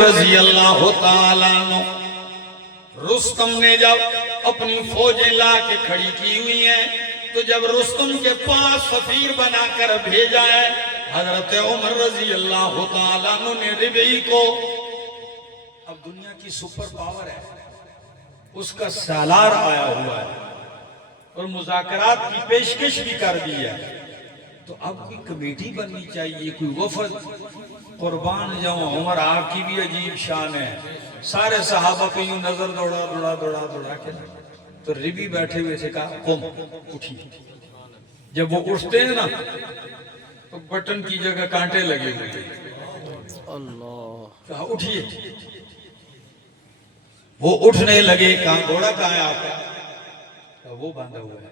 رضی اللہ تعالیٰ عنہ رستم نے جب اپنی فوجیں لا کے کھڑی کی ہوئی ہیں تو جب رستم کے پاس سفیر بنا کر بھیجا ہے حضرت عمر رضی اللہ تعالیٰ عنہ نے ربعی کو، اب دنیا کی سپر پاور ہے، اس کا سالار آیا ہوا ہے اور مذاکرات کی پیشکش بھی کر دی ہے، تو اب کوئی کمیٹی بننی چاہیے، کوئی وفد۔ قربان جاؤں عمر آپ کی بھی عجیب شان ہے، سارے صحابہ پہ یوں نظر دوڑا کے، تو ربی بیٹھے ہوئے سے کہا قم، اٹھی۔ جب وہ اٹھتے ہیں نا تو بٹن کی جگہ کانٹے لگے ہوئے، اللہ کہا اٹھیے۔ وہ اٹھنے لگے، کہاں گھوڑا کہاں ہے آپ کا؟ وہ باندھا ہوا ہے۔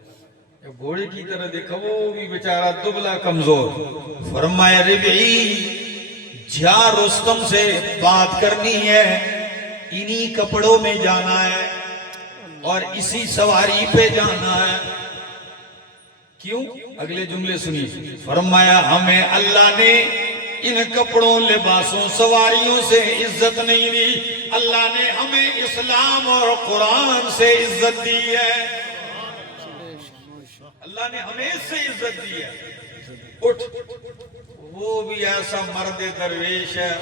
جب گھوڑے کی طرح دیکھا وہ بھی بیچارہ دبلا کمزور، فرمایا ربعی جا رستم سے بات کرنی ہے، انہی کپڑوں میں جانا ہے اور اسی سواری پہ جانا ہے۔ کیوں؟ اگلے جملے سنیے، فرمایا ہمیں اللہ نے ان کپڑوں لباسوں سواریوں سے عزت نہیں دی، اللہ نے ہمیں اسلام اور قرآن سے عزت دی ہے، اللہ نے ہمیں اس سے عزت دی ہے۔ اٹھ۔ وہ بھی ایسا مرد درویش ہے،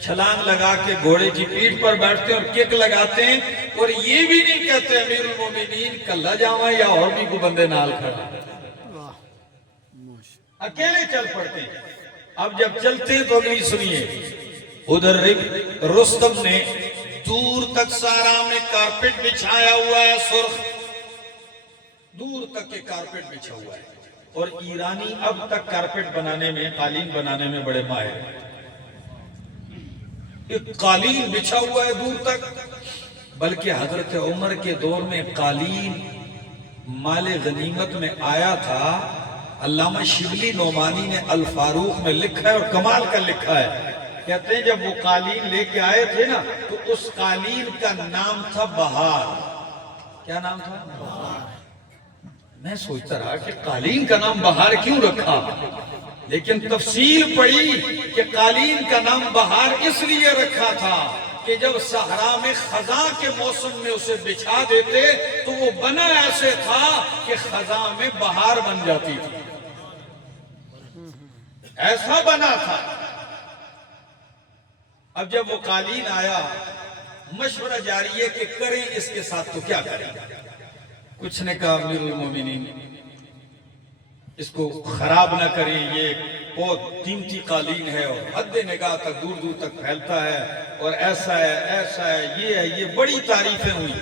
چھلانگ لگا کے گھوڑے کی پیٹھ پر بیٹھتے ہیں اور کک لگاتے ہیں، اور یہ بھی نہیں کہتے امیر المومنین کلہ جاواں یا اور بھی کو بندے نال کھڑا، اکیلے چل پڑتے ہیں۔ اب جب چلتے ہیں تو اگلی سنیے، ادھر رستم نے دور تک سارا میں کارپٹ بچھایا ہوا ہے، سرخ دور تک کے کارپٹ بچھا ہوا ہے، اور ایرانی اب تک کارپٹ بنانے میں، قالین بنانے میں بڑے ماہر ہیں۔ ایک قالین بچھا ہوا ہے دور تک، بلکہ حضرت عمر کے دور میں قالین مال غنیمت میں آیا تھا۔ علامہ شبلی نعمانی نے الفاروق میں لکھا ہے اور کمال کا لکھا ہے، کہتے ہیں جب وہ قالین لے کے آئے تھے نا تو اس قالین کا نام تھا بہار۔ کیا نام تھا؟ بہار۔ میں سوچتا رہا کہ قالین کا نام بہار کیوں رکھا، لیکن تفصیل پڑھی کہ قالین کا نام بہار اس لیے رکھا تھا کہ جب صحرا میں خزاں کے موسم میں اسے بچھا دیتے تو وہ بنا ایسے تھا کہ خزاں میں بہار بن جاتی تھی، ایسا بنا تھا۔ اب جب وہ قالین آیا مشورہ جاری ہے کہ کریں اس کے ساتھ تو کیا کریں۔ کچھ نے کہا امیر المومنین اس کو خراب نہ کریں، یہ بہت قیمتی قالین ہے اور حد نگاہ تک دور دور تک پھیلتا ہے، اور ایسا ہے یہ ہے، یہ بڑی تعریفیں ہوئی۔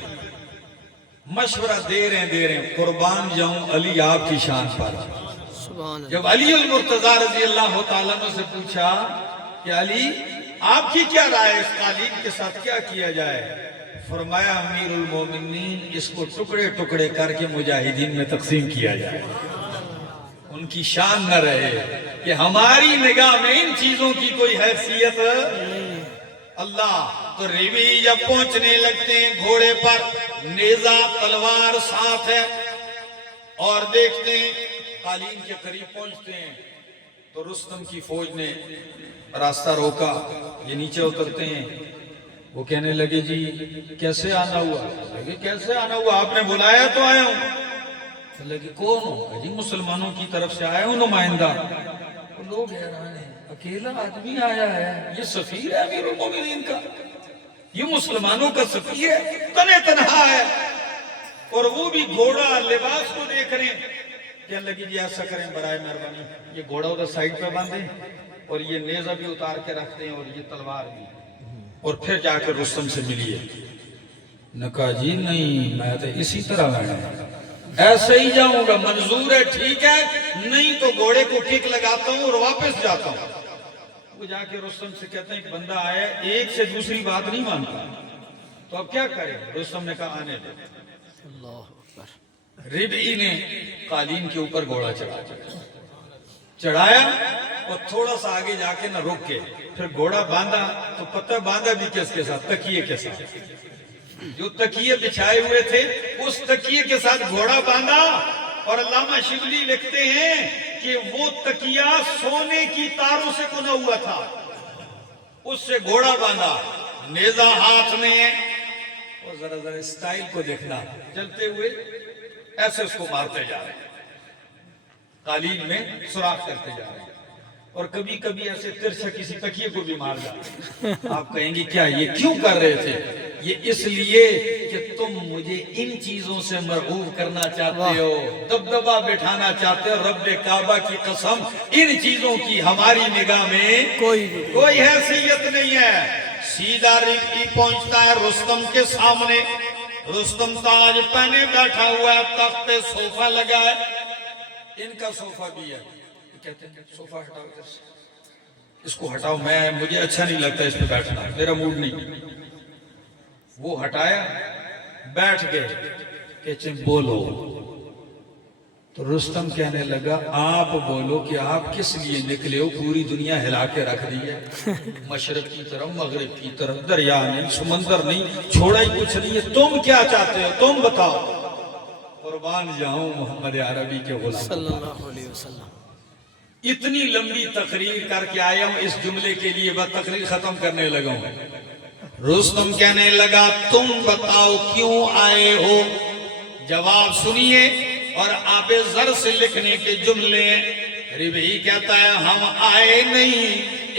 مشورہ دے رہے ہیں، قربان جاؤں علی آپ کی شان پر۔ جب علی المرتضیٰ رضی اللہ تعالیٰ عنہ سے پوچھا کہ علی آپ کی کیا رائے اس قالین کے ساتھ کیا کیا جائے، فرمایا امیر المومنین اس کو ٹکڑے ٹکڑے کر کے مجاہدین میں تقسیم کیا جائے، ان کی شان نہ رہے کہ ہماری نگاہ میں ان چیزوں کی کوئی حیثیت اللہ۔ تو ربعی جب پہنچنے لگتے ہیں گھوڑے پر، نیزہ تلوار ساتھ ہے، اور دیکھتے ہیں قالین کے قریب پہنچتے ہیں تو رستم کی فوج نے راستہ روکا، یہ نیچے اترتے ہیں، وہ کہنے لگے جی کیسے آنا ہوا؟ لگے کیسے آنا ہوا، آپ نے بلایا تو آیا ہوں۔ لگے کون ہوں؟ جی مسلمانوں کی طرف سے آیا ہوں نمائندہ۔ لوگ حیران ہیں، اکیلا آدمی آیا ہے، یہ سفیر ہے امیر المومنین کا، یہ مسلمانوں کا سفیر ہے، تنہ تنہا ہے، اور وہ بھی گھوڑا لباس کو دیکھ رہے ہیں۔ کہنے لگی جی ایسا کریں برائے مہربانی، یہ گھوڑا ادھر سائیڈ پہ باندھیں اور یہ نیزہ بھی اتار کے رکھتے ہیں اور یہ تلوار بھی، اور پھر جا کے رستم سے ملیے۔ نے کہا جی نہیں، میں تو اسی طرح میں ایسے ہی جاؤں گا، منظور ہے ٹھیک ہے، نہیں تو گھوڑے کو کک لگاتا ہوں اور واپس جاتا ہوں۔ وہ جا کے رستم سے کہتے ہیں کہ بندہ آیا ایک سے دوسری بات نہیں مانتا، تو اب کیا کریں؟ رستم نے کہا آنے دو۔ ربعی نے قالین کے اوپر گھوڑا چڑھایا اور تھوڑا سا آگے جا کے نہ رک کے پھر گھوڑا باندھا، تو پتہ باندھا بھی کس کے ساتھ؟ تکیے کے ساتھ۔ جو تکیے بچھائے ہوئے تھے اس تکیے کے ساتھ گھوڑا باندھا، اور علامہ شبلی لکھتے ہیں کہ وہ تکیہ سونے کی تاروں سے بنا ہوا تھا، اس سے گھوڑا باندھا، نیزہ ہاتھ میں، اور ذرا اسٹائل کو دیکھنا، چلتے ہوئے ایسے اس کو مارتے جا رہے ہیں، قالین میں سوراخ کرتے جا رہے ہیں، اور کبھی کبھی ایسے ترچھا کسی تکیے کو بھی مار جاتے ہیں۔ آپ کہیں گے کیا یہ کیوں کر رہے تھے؟ یہ اس لیے کہ تم مجھے ان چیزوں سے مرغوب کرنا چاہتے ہو، دبدبا بٹھانا چاہتے ہو۔ رب کعبہ کی قسم، ان چیزوں کی ہماری نگاہ میں کوئی حیثیت نہیں ہے۔ سیدھا ربعی پہنچتا ہے رستم کے سامنے، رستم تاج پہنے بیٹھا ہوا ہے، تخت پہ صوفہ لگا ہے، ان کا صوفہ بھی ہے، کہتے ہیں صوفہ ہٹاؤ ادھر سے، اس کو ہٹاؤ، مجھے اچھا نہیں لگتا اس پہ بیٹھنا، میرا موڈ نہیں۔ وہ ہٹایا، بیٹھ گئے، کہتے ہیں بولو۔ تو رستم کہنے لگا آپ بولو کہ آپ کس لیے نکلے ہو؟ پوری دنیا ہلا کے رکھ دی ہے، مشرق کی طرف، مغرب کی طرف، دریا نہیں، سمندر نہیں، چھوڑا ہی کچھ نہیں ہے، تم کیا چاہتے ہو؟ تم بتاؤ۔ قربان جاؤں محمد عربی کے غلام صلی اللہ علیہ وسلم، اتنی لمبی تقریر کر کے آیا ہوں، اس جملے کے لیے بس تقریر ختم کرنے لگا ہوں۔ رستم کہنے لگا تم بتاؤ کیوں آئے ہو؟ جواب سنیے، اور آب زر سے لکھنے کے جملے۔ ربعی کہتا ہے ہم آئے نہیں،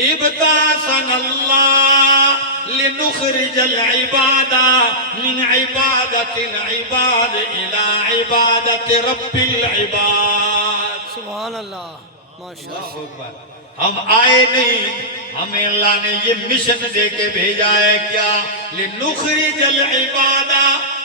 ابتعثنا اللہ لنخرج العباد من عبادت العباد الى عبادت رب العباد۔ سبحان اللہ، ماشاءاللہ۔ ہم آئے نہیں، ہمیں اللہ نے یہ مشن دے کے بھیجا ہے کیا؟ لنخرج العباد،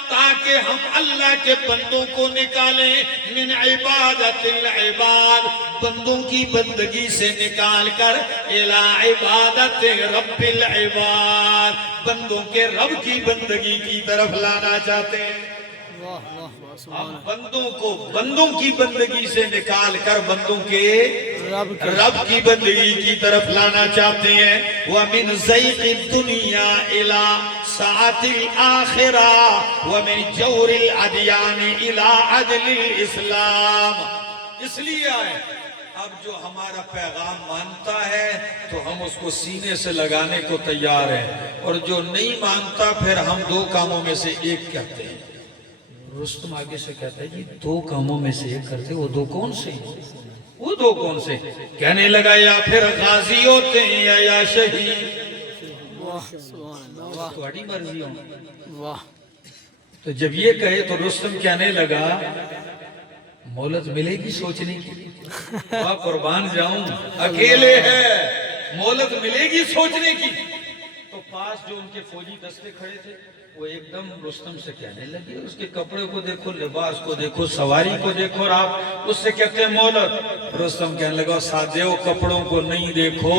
تاکہ ہم اللہ کے بندوں کو نکالیں، من عبادت العباد، بندوں کی بندگی سے نکال کر، الی عبادت رب العباد، بندوں کے رب کی بندگی کی طرف لانا چاہتے ہیں۔ ہم بندوں کو بندوں کی بندگی سے نکال کر بندوں کے رب کی بندگی کی طرف لانا چاہتے ہیں۔ وَمِن زَيْقِ الدُّنْيَا إِلَىٰ سَعَةِ الْآخِرَةِ وَمِن جَوْرِ الْأَدْيَانِ إِلَىٰ عَدْلِ الْإِسْلَامِ۔ اس لیے آئے، اب جو ہمارا پیغام مانتا ہے تو ہم اس کو سینے سے لگانے کو تیار ہیں، اور جو نہیں مانتا پھر ہم دو کاموں میں سے ایک کرتے ہیں۔ رستم آگے سے کہتا ہے یہ دو کاموں میں سے ایک کرتے، وہ دو کون سے ہیں؟ وہ دو کون سے؟ کہنے لگا یا پھر غازی ہوتے ہیں یا شہید، تمہاری مرضی ہو۔ تو جب یہ کہے تو رستم کہنے لگا مہلت ملے گی سوچنے کی؟ واہ قربان جاؤں، اکیلے ہے، مہلت ملے گی سوچنے کی؟ تو پاس جو ان کے فوجی دستے کھڑے تھے وہ ایک دم رستم سے کہنے لگے اس کے کپڑے کو دیکھو، لباس کو دیکھو، سواری کو دیکھو، اور آپ اس سے کہتے ہیں مہلت۔ رستم کہنے لگا سادھو کپڑوں کو نہیں دیکھو،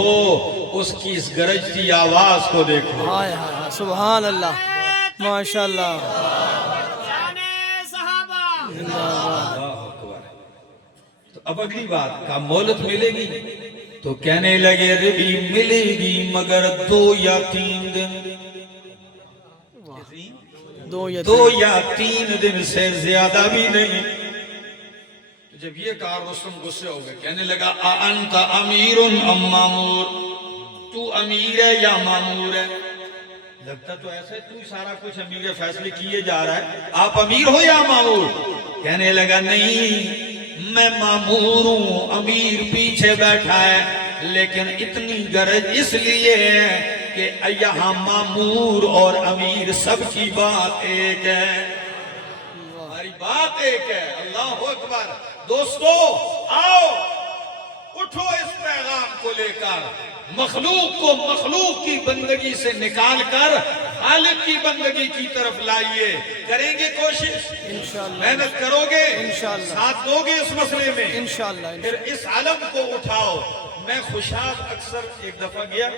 اس کی اس گرجتی آواز کو دیکھو۔ سبحان اللہ، ماشاءاللہ۔ تو اب اگلی بات کہا مہلت ملے گی؟ تو کہنے لگے ربی ملے گی مگر 2 یا 3 دن، 2 یا 3 دن سے زیادہ بھی نہیں۔ جب یہ کہا رستم غصے ہو گئے، کہنے لگا اَأَنْتَ أَمِيرٌ أَمْ مَامُورٌ، تو امیر ہے یا مامور ہے؟ لگتا تو ایسا ہے تو سارا کچھ امیر فیصلے کیے جا رہا ہے، آپ امیر ہو یا مامور؟ کہنے لگا نہیں میں مامور ہوں، امیر پیچھے بیٹھا ہے، لیکن اتنی غرض اس لیے ہے کہ یہاں مامور اور امیر سب کی بات ایک ہے، ہماری بات ایک ہے۔ اللہ اکبر۔ دوستو آؤ اٹھو اس پیغام کو لے کر، مخلوق کو مخلوق کی بندگی سے نکال کر خالق کی بندگی کی طرف لائیے۔ کریں گے کوشش؟ انشاءاللہ۔ محنت کرو گے؟ انشاءاللہ۔ ساتھ دو گے اس مسئلے میں؟ انشاءاللہ۔ پھر اس علم کو اٹھاؤ۔ میں خوشحال اکثر ایک دفعہ گیا